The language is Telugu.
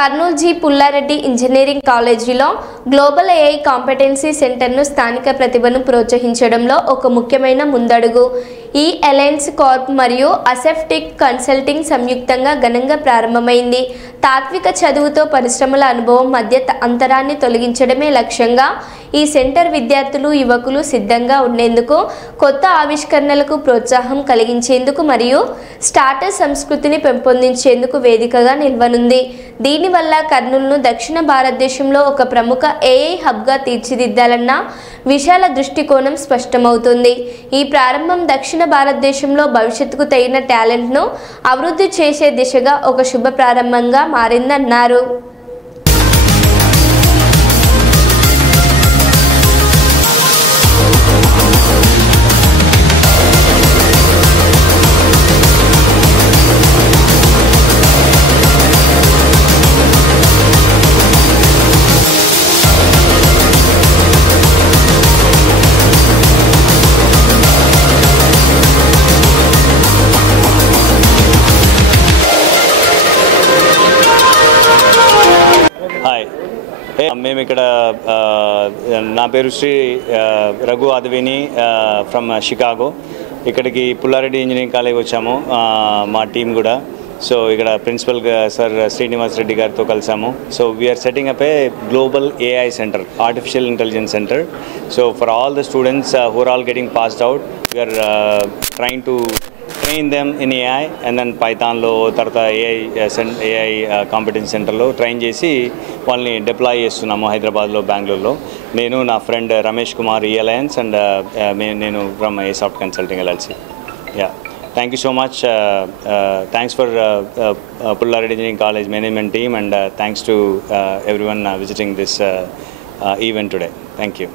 కర్నూలు జి పుల్లారెడ్డి ఇంజనీరింగ్ కాలేజీలో గ్లోబల్ ఏఐ కాంపిటెన్సీ సెంటర్ను స్థానిక ప్రతిభను ప్రోత్సహించడంలో ఒక ముఖ్యమైన ముందడుగు. ఈ అలయన్స్ కార్ప్ మరియు అసెప్టిక్ కన్సల్టింగ్ సంయుక్తంగా ఘనంగా ప్రారంభమైంది. తాత్విక చదువుతో పరిశ్రమల అనుభవం మధ్య అంతరాన్ని తొలగించడమే లక్ష్యంగా ఈ సెంటర్ విద్యార్థులు, యువకులు సిద్ధంగా ఉండేందుకు, కొత్త ఆవిష్కరణలకు ప్రోత్సాహం కలిగించేందుకు మరియు స్టార్టప్ సంస్కృతిని పెంపొందించేందుకు వేదికగా నిలవనుంది. దీనివల్ల కర్నూలును దక్షిణ భారతదేశంలో ఒక ప్రముఖ ఏఐ హబ్గా తీర్చిదిద్దాలన్న విశాల దృష్టికోణం స్పష్టమవుతుంది. ఈ ప్రారంభం దక్షిణ భారతదేశంలో భవిష్యత్తుకు తగిన టాలెంట్ను అభివృద్ధి చేసే దిశగా ఒక శుభ ప్రారంభంగా మారిందన్నారు. మేము ఇక్కడ నా పేరు శ్రీ రఘు ఆదవేని ఫ్రమ్ షికాగో. ఇక్కడికి పుల్లారెడ్డి ఇంజనీరింగ్ కాలేజ్ వచ్చాము మా టీం కూడా. సో ఇక్కడ ప్రిన్సిపల్ సార్ శ్రీనివాస్ రెడ్డి గారితో కలిసాము. So we're setting up a global AI centre, artificial intelligence centre. So for all the students who are all getting passed out, we are trying to train them in AI and then పైథాన్లో తర్వాత ఏఐ కాంపిటెన్స్ సెంటర్లో ట్రైన్ చేసి వాళ్ళని డిప్లాయ్ చేస్తున్నాము హైదరాబాద్లో, బెంగళూరులో. నేను నా ఫ్రెండ్ రమేష్ కుమార్ ఈ అలయన్స్ అండ్ నేను from Asoft consulting LLC. Yeah, thank you so much. Thanks for Pullareddy Engineering College management team and thanks to everyone visiting this event today. Thank you.